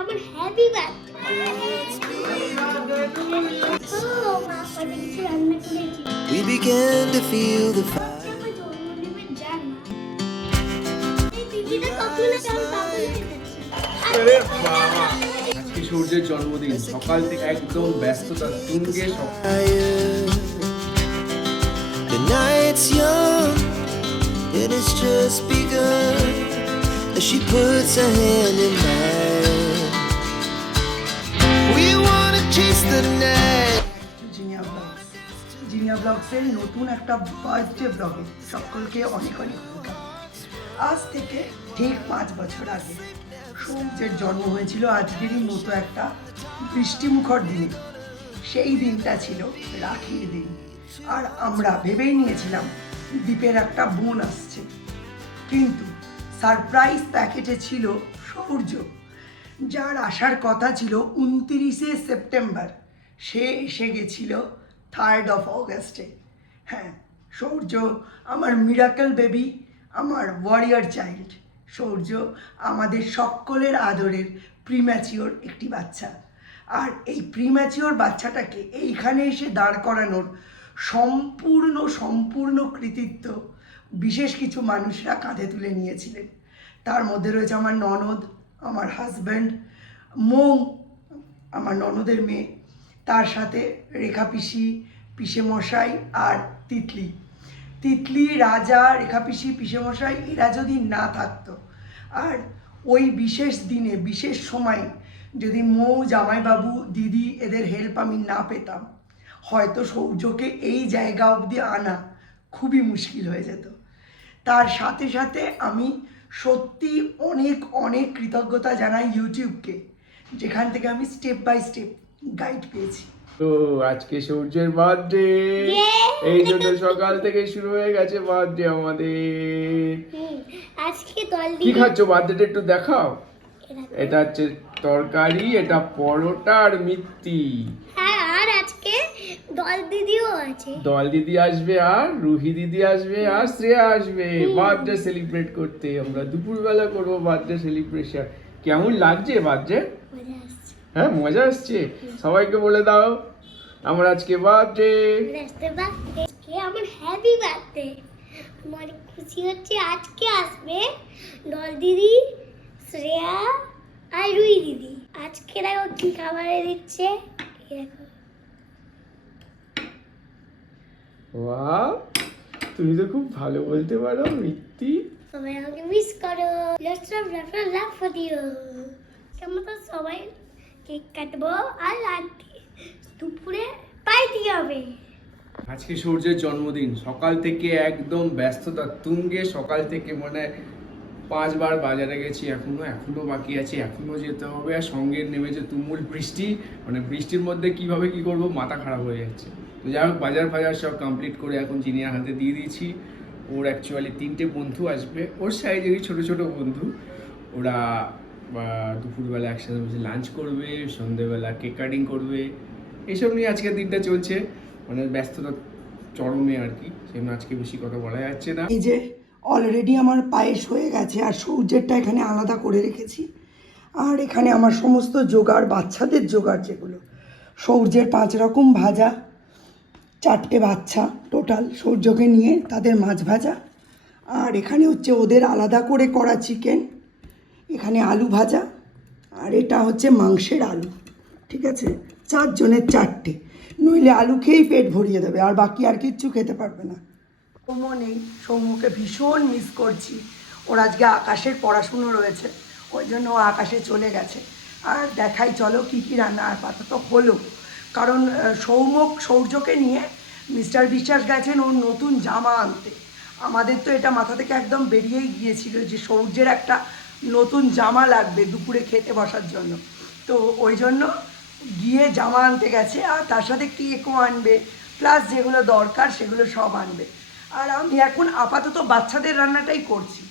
আমার happy birthday. রান্না করেছি। We began to feel the fire. আমার জন্মদিনের জান এই দিদিটা কখনো কেমন পাগল হয়ে গেছে। আরে বাবা, আজকে সূর্যের জন্মদিন, সকাল থেকে একদম ব্যস্ততা তুঙ্গে। The night's young and it's just begun as she puts her hand in mine. We wanna chase the night. Jinia ব্লগসের নতুন একটা বার্থডে ব্লগে সকলকে অনেক অনেক ওয়েলকাম। আজ থেকে ঠিক 5 বছর আগে সূর্যের জন্ম হয়েছিল আজকেরই মতো একটা বৃষ্টিমুখর দিনে। সেই দিনটা ছিল রাখির দিন, আর আমরা ভেবেই নিয়েছিলাম দ্বীপের একটা বোন আসছে, কিন্তু সারপ্রাইজ প্যাকেটে ছিল সূর্য, যার আসার কথা ছিল 29শে সেপ্টেম্বর। সে এসে গেছিল 3rd of অগস্টে। হ্যাঁ, সূর্য আমার মিরাকল বেবি, আমার ওয়ারিয়ার চাইল্ড। সূর্য আমাদের সকলের আদরের প্রিম্যাচিওর একটি বাচ্চা, আর এই প্রিম্যাচিওর বাচ্চাটাকে এইখানে এসে দাঁড় করানোর সম্পূর্ণ কৃতিত্ব বিশেষ কিছু মানুষরা কাঁধে তুলে নিয়েছিলেন। তার মধ্যে রয়েছে আমার ননদ, আমার হাজব্যান্ড, মৌ আমার ননদের মেয়ে, তার সাথে রেখা পিসি, পিসেমশাই আর তিতলি, রাজা, রেখা পিসি, পিসেমশাই এরা যদি না থাকতো, আর ওই বিশেষ দিনে বিশেষ সময় যদি মৌ, জামাইবাবু, দিদি এদের হেল্প আমি না পেতাম, হয়তো সূর্যকে এই জায়গা অবধি আনা খুবই মুশকিল হয়ে যেত। তার সাথে সাথে আমি সত্যি অনেক কৃতজ্ঞতা জানাই ইউটিউবকে, যেখান থেকে আমি স্টেপ বাই স্টেপ গাইড পেয়েছি। তো আজকে সূর্যের বার্থডে, এই জন্য সকাল থেকে শুরু হয়ে গেছে বার্থডে আমাদের। আজকে দল কি খাচ্ছ বার্থডেটা একটু দেখাও। এটা হচ্ছে তরকারি, এটা পরোটা আর মিত্তি। হ্যাঁ, আর আজকে দল দিদিও আছে। দল দিদি আসবে, আর রুহি দিদি আসবে, আর শ্রেয়া আসবে বার্থডে সেলিব্রেট করতে। আমরা দুপুরবেলা করবো বার্থডে সেলিব্রেশন। কেমন লাগছে বার্থডে? মজা আসছে। হ্যাঁ, মজা আসছে। সবাইকে বলে দাও আমার আজকে বার্থডে। আজকে আমার হ্যাপি বার্থডে। আমার খুশি হচ্ছে আজকে আসবে দল দিদি, শ্রেয়া আর রুই দিদি। আজকে দেখো কি খাবারে দিচ্ছে, দেখো। ওয়াও, তুমি তো খুব ভালো বলতে পারো মিত্তি। সবাই আমাকে মিস করো। Love for you. কেমন তো সবাই কেক কাটবো আর রাতে দুপুরে পার্টি হবে। আজকে সূর্যের জন্মদিন, সকাল থেকে একদম ব্যস্ততা তুঙ্গে। সকাল থেকে মানে 5 বার বাজারে গেছি, এখনো বাকি আছে, এখনো যেতে হবে। আর সঙ্গে নেমেছে তুমুল বৃষ্টি, মানে বৃষ্টির মধ্যে কিভাবে কি করব মাথা খারাপ হয়ে যাচ্ছে। তো যাই হোক, বাজার সব কমপ্লিট করে এখন চিনিয়ার হাতে দিয়ে দিয়েছি। ওর অ্যাকচুয়ালি 3টে বন্ধু আসবে, ওর সাইজেরই ছোটো বন্ধু। ওরা দুপুরবেলা একসাথে বসে লাঞ্চ করবে, সন্ধ্যেবেলা কেক কাটিং করবে, এসব নিয়ে আজকের দিনটা চলছে। মানে ব্যস্ততা চরমে আর কি, সেজন্য আজকে বেশি কথা বলা যাচ্ছে না। এই যে অলরেডি আমার পায়েস হয়ে গেছে, আর সূর্যেরটা এখানে আলাদা করে রেখেছি। আর এখানে আমার সমস্ত জোগাড়, বাচ্চাদের জোগাড় যেগুলো, সূর্যের 5 রকম ভাজা, 4টে বাচ্চা টোটাল সূর্যকে নিয়ে, তাদের মাছ ভাজা। আর এখানে হচ্ছে ওদের আলাদা করে করা চিকেন, এখানে আলু ভাজা, আর এটা হচ্ছে মাংসের আলু। ঠিক আছে, 4 জনের 4টে, নইলে আলু খেয়েই পেট ভরিয়ে দেবে, আর বাকি আর কিচ্ছু খেতে পারবে না। সৌম্য নেই, সৌম্যকে ভীষণ মিস করছি। ওর আজকে আকাশের পড়াশুনো রয়েছে, ওই জন্য ও আকাশে চলে গেছে। আর দেখাই চলো কী রান্না আপাতত হলো, কারণ সূর্যকে নিয়ে মিস্টার বিশ্বাস গেছেন ওর নতুন জামা আনতে। আমাদের তো এটা মাথা থেকে একদম বেরিয়েই গিয়েছিল যে সূর্যের একটা নতুন জামা লাগবে দুপুরে খেতে বসার জন্য। তো ওই জন্য গিয়ে জামা আনতে গেছে, আর তার সাথে কেকও আনবে, প্লাস যেগুলো দরকার সেগুলো সব আনবে। আর আমি এখন আপাতত বাচ্চাদের রান্নাটাই করছি,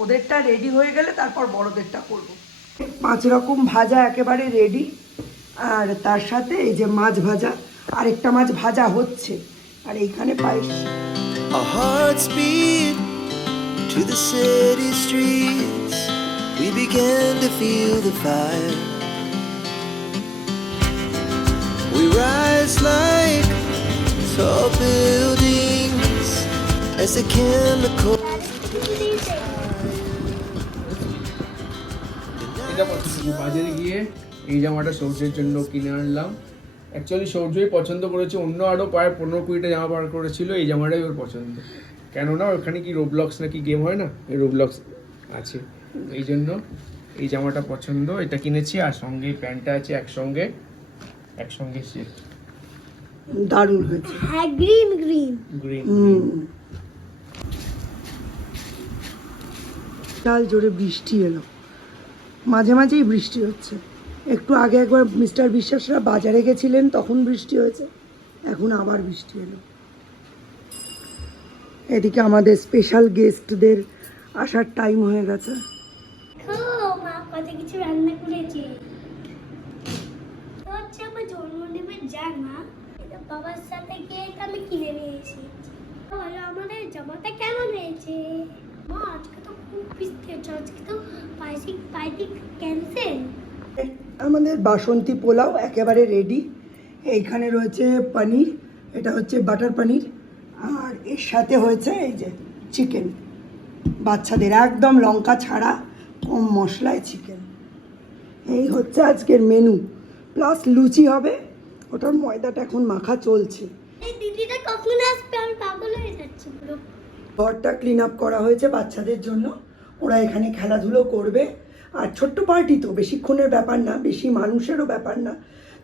ওদেরটা রেডি হয়ে গেলে তারপর বড়দেরটা করব। 5 রকম ভাজা একেবারে রেডি, আর তার সাথে এই যে মাছ ভাজা, আরেকটা মাছ ভাজা হচ্ছে, আর এইখানে পায়েস। Our hearts beat to the city streets. We began to feel the fire. rise like tall buildings as the chemical. এটা পছন্দ, বাজারে গিয়ে এই জামাটা সৌর্যের জন্য কিনে আনলাম। অ্যাকচুয়ালি সৌর্যই পছন্দ করেছে, অন্য আরও প্রায় 15-20টা জামা বার করেছিল, এই জামাটাই ওর পছন্দ। কেননা ওখানে কি রোবলক্স নাকি গেম হয় না, এই রোবলক্স আছে, এই জন্য এই জামাটা পছন্দ, এটা কিনেছি। আর সঙ্গে প্যান্টটা আছে একসঙ্গে সেট, দারুণ হয়েছে। হ্যাঁ, গ্রিন গ্রিন। গ্রিন। কাল জোরে বৃষ্টি এলো, মাঝে মাঝেই বৃষ্টি হচ্ছে। একটু আগে একবার মিস্টার বিশ্বাসরা বাজারে গেছিলেন, তখন বৃষ্টি হয়েছে, এখন আবার বৃষ্টি এলো। এদিকে আমাদের স্পেশাল গেস্টদের আসার টাইম হয়ে গেছে। মা কত কিছু রান্না করেছে। তো হচ্ছে আমার জন্মদিনের জামা, এটা বাবার সাথে গিয়ে আমি কিনে নিয়ে এসেছি। তাহলে আমাদের জামাটা কেমন হয়েছে? মা আজকে তো খুব বৃষ্টি হচ্ছে, আজকে তো পাইটি ক্যান্সেল। আমাদের বাসন্তী পোলাও একেবারে রেডি। এইখানে রয়েছে পনির, এটা হচ্ছে বাটার পনির, আর এর সাথে হয়েছে এই যে চিকেন, বাচ্চাদের একদম লঙ্কা ছাড়া কম মশলায় চিকেন। এই হচ্ছে আজকের মেনু, প্লাস লুচি হবে, ওটার ময়দাটা এখন মাখা চলছে। এই দিদিটা কখন আসবে? আমি পাগল হয়ে যাচ্ছি পুরো। ঘরটা ক্লিন আপ করা হয়েছে বাচ্চাদের জন্য, ওরা এখানে খেলাধুলো করবে। আর ছোট্ট পার্টি তো, বেশিক্ষণের ব্যাপার না, বেশি মানুষেরও ব্যাপার না,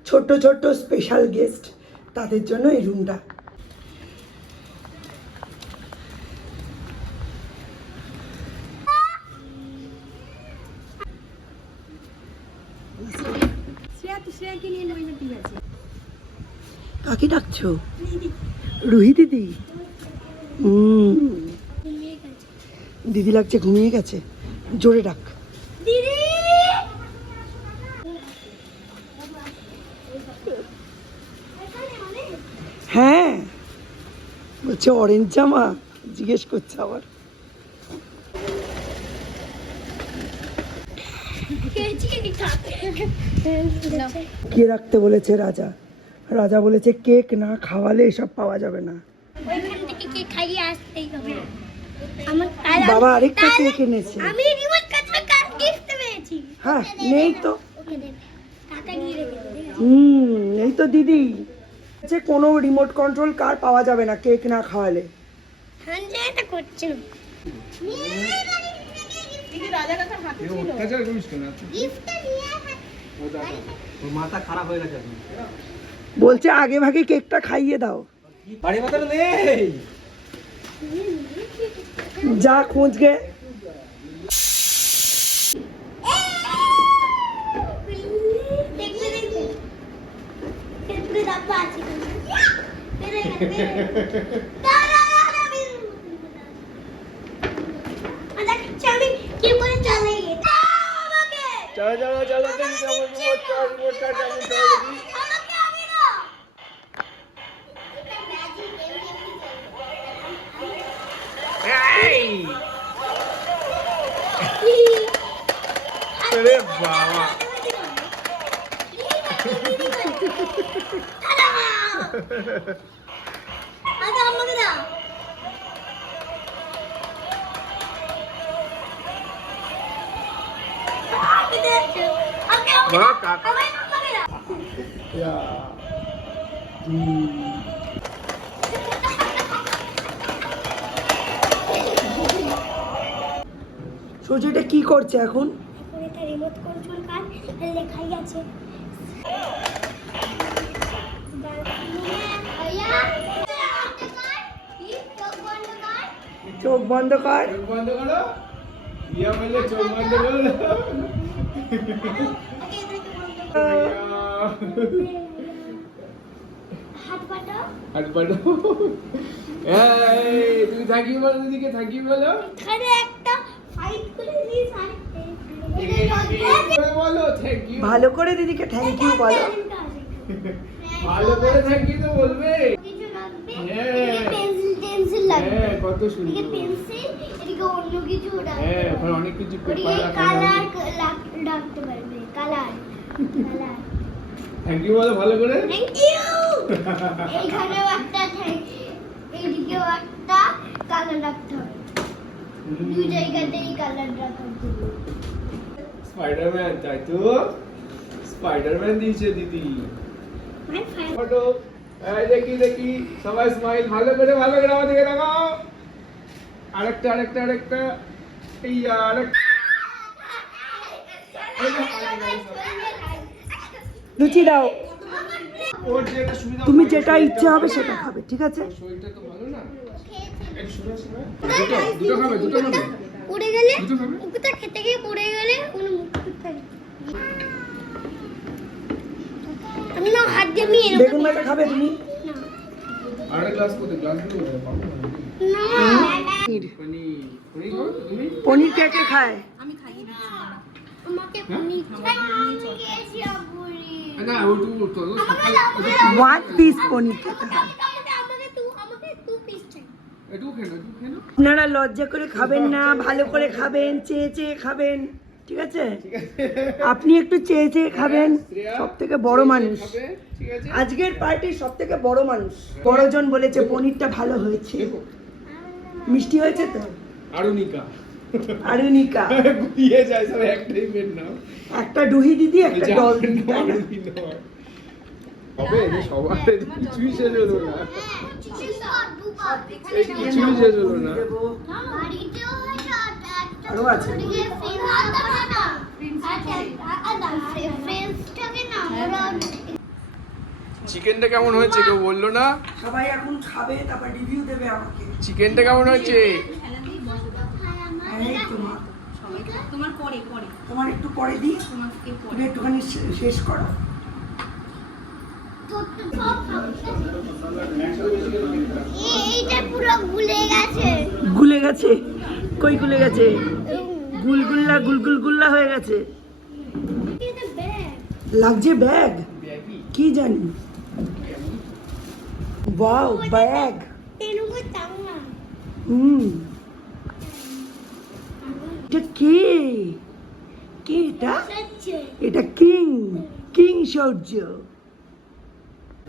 ছোট্ট ছোট্ট স্পেশাল গেস্ট, তাদের জন্য এই রুমটা। কাকে ডাকছো? রুহি দিদি। ঘুমিয়ে গেছে। দিদি লাগছে ঘুমিয়ে গেছে, জোরে ডাক। দিদি হ্যাঁ বলছে অরেঞ্জ জামা, জিজ্ঞেস করছে আবার। কে রাখতে বলেছে? রাজা। রাজা বলেছে কেক না খাওয়ালে এসব পাওয়া যাবে না। ওইখান থেকে কেক খাইয়ে আসতেই হবে। আমার বাবা আরেকটা কেক এনেছে। আমি রিমোট কন্ট্রোল কার গিফট পেয়েছি। হ্যাঁ নেই তো। ওকে দেখ, কাকা নিয়ে রেখেছে। এই তো দিদি যে কোনো রিমোট কন্ট্রোল কার পাওয়া যাবে না কেক না খাওয়ালে। হ্যাঁ এটা করছে না। অত্যাচার করিস কেন? গিফটটা নিয়ে ও দাদা, ওর মাথা খারাপ হয়ে গেছে এখন। বলছে আগে ভাগে কেকটা খাইয়ে দাও। বাড়ি মাথা নেই। যা খোঁজ গে। দেখবে দেখবে এরপরে ডাব্বা আছে। আমি কি করে চালাই এটা? আমাকে চলো কেমন রিমোটটা কেমন চলে দেখি। আমাকে আমি না। এই আরে বাবা, আচ্ছা আমাকে দাও। মা কাকা সূর্য এটা কি করছে এখন? এখন এটা রিমোট কন্ট্রোল কার, লেখাই আছে চোখ বন্ধ কর। চোখ বন্ধ করো, ইয়া বললে চোখ বন্ধ করো। হাত পাঠাও। হাত পাঠাও। এই তুমি থাকি বলো, দিদিকে থাকি বলো। এখানে একটা ফাইট করে দিস আর বলো থ্যাংক ইউ। ভালো করে দিদিকে থ্যাংক ইউ বলো। ভালো করে থ্যাংক ইউ তো বলবে। কিছু রাখবে, হ্যাঁ। পেন্সিল লাগবে। হ্যাঁ কত এদিকে সুন্দর। পেন্সিল, এদিকে অন্য কিছু রাখবে। হ্যাঁ ওখানে অনেক কিছু পেপার ওদিকে রাখা কালার আছে। রাখতে পারবে, কালার। থ্যাংক ইউ বলো ভালো করে। Thank you. এইখানেও একটা এইদিকেও একটা কালার রাখতে হবে দুই জায়গাতেই কালার রাখতে হবে স্পাইডারম্যান তাই তো স্পাইডারম্যান দিয়েছে দিদি মাই ফাইভ ফটো এই দেখি দেখি সবাই স্মাইল ভালো করে আমার দিকে তাকাও আরেকটা এই আরেকটা লুচি দাও, ওর যেটা সুবিধা তুমি যেটা ইচ্ছে হবে সেটা খাবে, ঠিক আছে? শরীরটা তো ভালো না একটু শোনা দুটো খাবে পড়ে গেলে দুটো খাবে ওটা খেতে গিয়ে পড়ে গেলে কোনো মুখ থাকে আমি না হাত দিয়ে আমি এরকম বেগুন ভাজা খাবে তুমি? আর গ্লাস গুলো পাবো না পনির খাও তুমি পনির কে কে খায়? আমাকে পনির আমি খেয়েছি আবুরি না ওটু তো সকাল 1 পিস পনির খেতে হয়। আমাকে টু পিস চাই একটু খেলো আপনারা লজ্জা করে খাবেন না, ভালো করে খাবেন, চেয়ে চেয়ে খাবেন, ঠিক আছে? আপনি একটু চেয়ে চেয়ে খাবেন, সব থেকে বড় মানুষ খাবে ঠিক আছে আজকের পার্টির সব থেকে বড় মানুষ। বড়জন বলেছে পনিরটা ভালো হয়েছে, মিষ্টি হয়েছে তো। আরুনিকা আরুনিকা গুলিয়ে যায় সব একটাই মেন নাম একটা ডুহি দিদি, একটা ডল দিদি, তাই না? হবে যে সবার কিছুই শেষ হলো না এই কিছুই শেষ হলো না আরো আছে। চিকেনটা কেমন হয়েছে কেউ বললো না সবাই এখন খাবে, তারপর রিভিউ দেবে আমাকে। চিকেনটা কেমন হয়েছে এই তোমার একটু পরে দিই, তুমি একটুখানি শেষ করো। এইটা পুরো গুলে গেছে গুলে গেছে? কই গুলে গেছে? গুলগুল্লা হয়ে গেছে। এটা ব্যাগ লাগছে ব্যাগ, কি জানি। Wow, bag. তেনুগো চাংলা এটা কে? কে এটা? সচ্চে এটা কিং সৌর্য।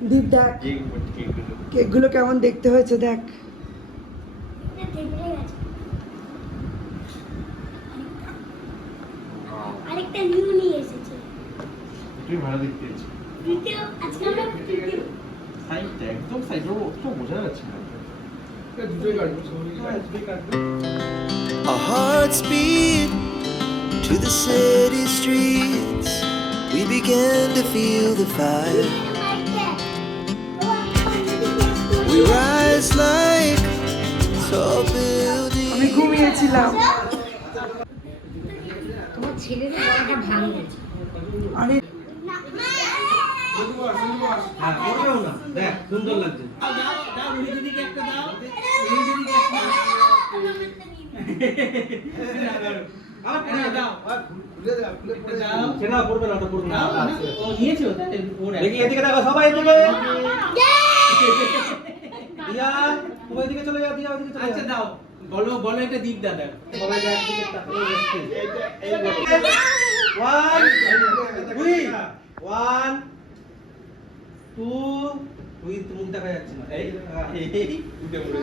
দীপ দেখ কেকগুলো কেমন দেখতে হয়েছে, দেখ। এটা দেখে গেছে আরেকটা নিউ নিয়ে এসেছে তুই ভালো দেখতে আছিস দ্বিতীয় আজকে আমরা তৃতীয় সাইডটা একদম সাইডটা তো বোঝা যাচ্ছে না দুটোই কাটবো Our hearts beat to the city streets. We began to feel the fire. We rise like tall buildings. আমি ঘুমিয়েছিলাম। আরে হ্যাঁ করবেও না দেখ সুন্দর লাগছে দাও দাও রুহি দিদিকে একটা দাও রুহি দিদিকে একটা দাও সেটা পড়বে না ওটা পড়বে না ও নিয়েছো দেখি এদিকে দেখো সবাই এদিকে দিয়া তুমি এদিকে চলে যাও দিয়া ওদিকে চলে আচ্ছা দাও বলো বলো এটা দীপ দাদা সবাই একদিকে তাকিয়ে বসছে এই বলো 1 2 তুই তো মুখ দেখা যাচ্ছে না এই উঠে পড়ে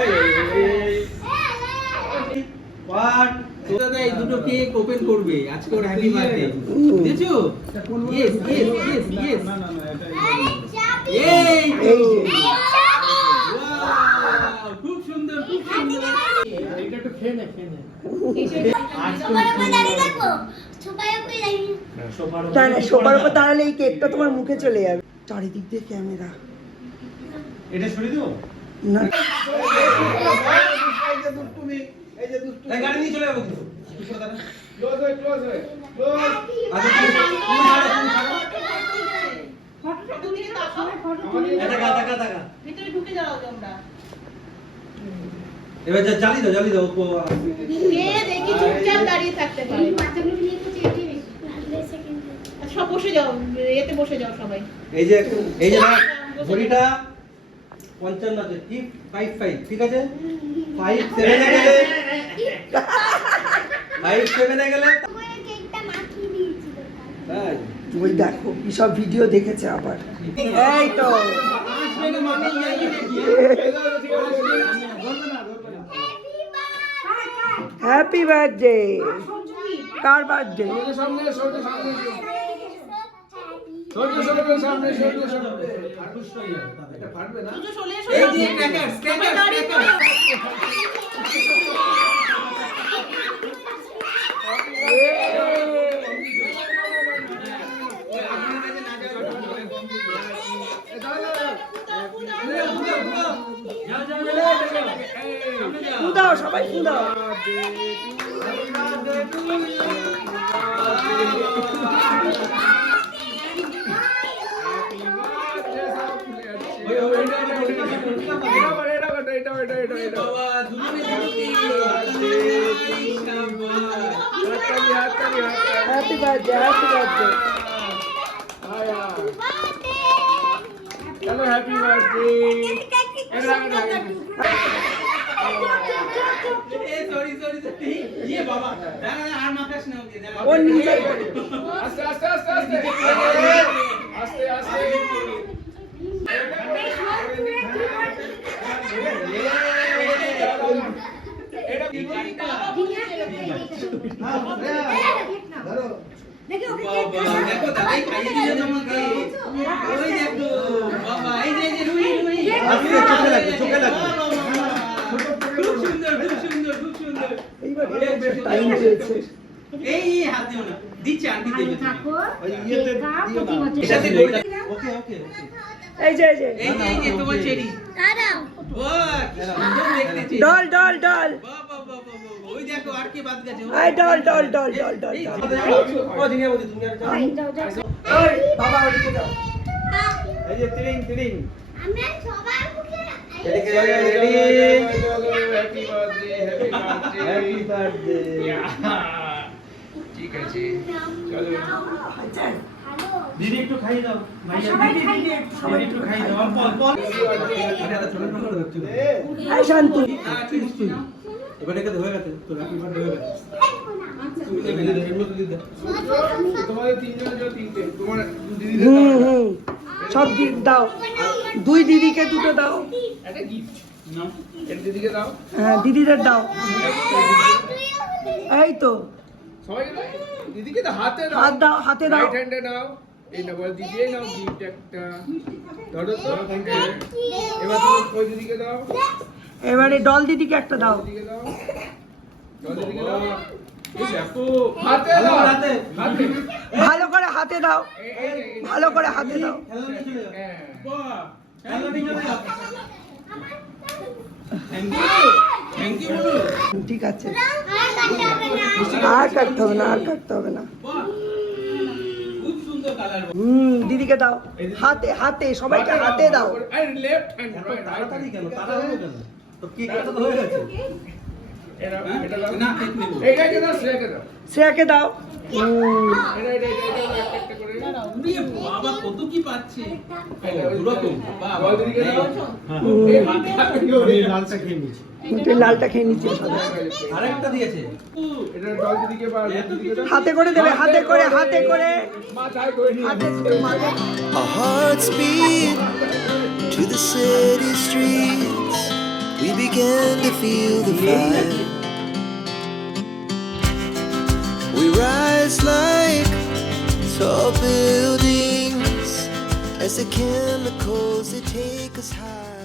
এই 1 দাদা এই দুটো কেক ওপেন করবে আজকে ওর হ্যাপি বার্থডে বুঝেছো ইয়েস না এটা এই এই যে ওয়াও খুব সুন্দর এইটা একটু খেয়ে নে তাই না, সোফার উপর দাঁড়ালে এই কেকটা তোমার মুখে চলে যাবে। চারিদিক দিয়ে ক্যামেরা। এটা সরিয়ে দেবো না এই গাড়ি নিয়ে চলে যাবো কিন্তু ক্লোজ হয় আচ্ছা তুমি ভিতরে ঢুকে যাও তোমরা এবার জ্বালি দাও কে দেখি চুপচাপ দাঁড়িয়ে থাকতে পারে সব বসে যাও এতে বসে যাও সবাই এই যে ঘড়িটা 55 আছে ঠিক 55 ঠিক আছে 57 এ গেলে 57 এ গেলে কেকটা মাখিয়ে দিয়েছিল তাই ওই দেখো কি সব ভিডিও দেখেছে আবার। এই তো আসবে না মানে ইয়ার্কি নাকি? Happy birthday. কার বার্থডে? সামনে সরতে সামনে সরতে সামনে সরতে সামনে আর দুষ্ট হয়ে যাবে এটা ফাটবে না। তুই চলে এসো এই যে ক্র্যাকারস ফুদাও, সবাই ফুদাও। Happy birthday, happy birthday. চলো হ্যাপি বার্থডে। ও নিজে আস্তে আস্তে আস্তে আস্তে আস্তে আস্তে এটা কি দেখো দাদাই খাইয়ে দিল তোমাকে। ওই দেখো বাবা, এই যে রুই রুই চোখে লাগবে। খুব সুন্দর খুব সুন্দর খুব সুন্দর। এইবার টাইম পেয়েছে। এই হাত দিও না, দিচ্ছে আন্টি দেবে। ওকে ওকে ওকে। এই যে এই যে এই যে তোমার চেরি। দাঁড়াও। বাহ কি সুন্দর দেখতে চেরি। Doll doll doll. বাহ বাহ বাহ বাহ বাহ। ওই দেখো আর কি বাদ গেছে। আই doll doll doll doll doll. ও দিনে বলি তুমি আর ওই বাবা ওদিকে যাও। এই যে তিরিং তিরিং। আমরা সবার মুখে এদিকে হ্যাপি বার্থডে হ্যাপি বার্থডে ঠিক আছে চলো হ্যালো দিদি একটু খাইয়ে দাও। ভাইয়া দিদি একটু খাইয়ে দাও। অল্প অল্প। আরে আরে ছোট ছোট ধরছো। এই শান্তি। এবার এটা হয়ে গেছে তো হ্যাপি বার্থডে হয়ে গেছে। তুমি দেবে এগুলো তো দিদি। তোমাদের তিনজন যে তিনটে তোমার দিদি হুম সব দাও। দুই দিদিকে দুটো দাও। একটা গিফট নাও এটা দিদিকে দাও হ্যাঁ দিদিদের দাও। এই তো সবাইকে দাও দিদিকে তো হাতে দাও হাত দাও, হাতে দাও। রাইট হ্যান্ডে নাও এই না বল দিদিয়ে নাও গিফট একটা ধরো তো এবার তুমি ওই দিদিকে দাও এবারে ডল দিদিকে একটা দাও। দিদিকে দাও দিদিকে দাও এই দেখো হাতে দাও হাতে হাতে ভালো করে হাতে দাও, ভালো করে হাতে দাও। বাহ হ্যালো নিচে দাও। থ্যাংক ইউ বলো। ঠিক আছে আর কাটতে হবে না। আর কাটতে হবে না, আর কাটতে হবে না। বাহ খুব সুন্দর কালার। দিদিকে দাও হাতে, হাতে সবাইকে হাতে দাও। আরে লেফট হ্যান্ড তাড়াতাড়ি কেন তাড়া হলো কেন? তো কেক কাটা তো হয়ে গেছে। এটা এটা দাও না কেক নেব। এইটাকে দাও সেটাকে দাও শ্রেয়াকে দাও। এটা একটা করে উড়িয়ে বাবা কত কি পাচ্ছে। এটা দুরকম। বাহ বল দিদিকে দাও এই লালটা খেয়ে নিয়েছি। লালটা খেয়ে নিচ্ছে সবাই। আরেকটা দিয়েছে। এটা ডল দিদিকে বা দিদিকে দাও হাতে করে দেবে, হাতে করে, হাতে করে, মাথায় করে নিয়ে হাতে মাথায়। Our hearts beat to the city streets. We began to feel the fire. We rise like tall buildings as the chemicals they take us high.